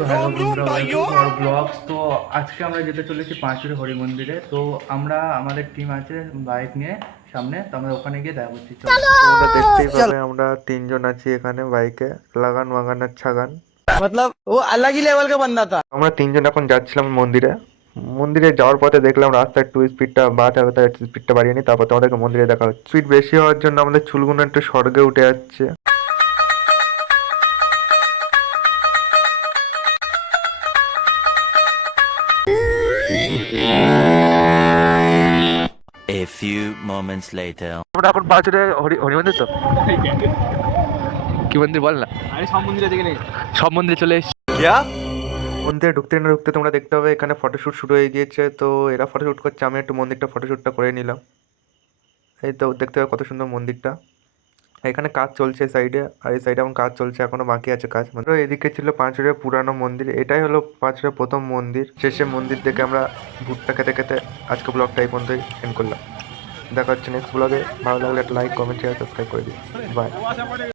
তো হ্যালো বন্ধুরা, welcome to our blogs. তো আজকে আমরা যেতে চলেছি পাঁচুরে হরি মন্দিরে। তো আমরা আমাদের টিম আছে বাইক নিয়ে সামনে, তো আমরা ওখানে গিয়ে দেখা করছি। চলো, তোমরা দেখতেই পাবে আমরা তিনজন আছি এখানে বাইকে, লাগান ওয়াগান আর ছাগান। मतलब वो अलग ही लेवल का बंदा था। আমরা তিনজন এখন যাচ্ছিলাম মন্দিরে। মন্দিরে যাওয়ার পথে দেখলাম রাস্তার একটু স্পিডটা বাড়াতে হবে, তাই স্পিডটা বাড়িয়ে নি। তারপর তোমাদেরকে মন্দিরে দেখা হচ্ছে। স্পিড বেশি হওয়ার জন্য আমাদের চুলগুলো একটু স্বর্গে উঠে যাচ্ছে। A few moments later. আমরা এখন পাঁচুরে হরি মন্দির। তো কি মন্দির বল না? अरे सब मंदिर देखने সব মন্দিরে চলে এসেছি। মন্দিরে ঢুকতে না ঢুকতে তোমরা দেখতে হবে এখানে ফটোশ্যুট শুরু হয়ে গিয়েছে। তো এরা ফটোশ্যুট করছে, আমি একটু মন্দিরটা ফটোশ্যুটটা করে নিলাম। এই তো দেখতে হবে কত সুন্দর মন্দিরটা। এখানে কাজ চলছে সাইডে, আর এই সাইডে এখন কাজ চলছে, এখনো বাকি আছে কাজ। তো এদিকে ছিল পাঁচুরের পুরানো মন্দির। এটাই হলো পাঁচুরের প্রথম মন্দির। শেষে মন্দির দেখে আমরা ভুট্টা খেতে খেতে আজকে ব্লগটা এই পর্যন্তই এন্ড করলাম। দেখা হচ্ছে নেক্সট ব্লগে। ভালো লাগলে একটা লাইক, কমেন্ট, শেয়ার, সাবস্ক্রাইব করে দিই। বাই।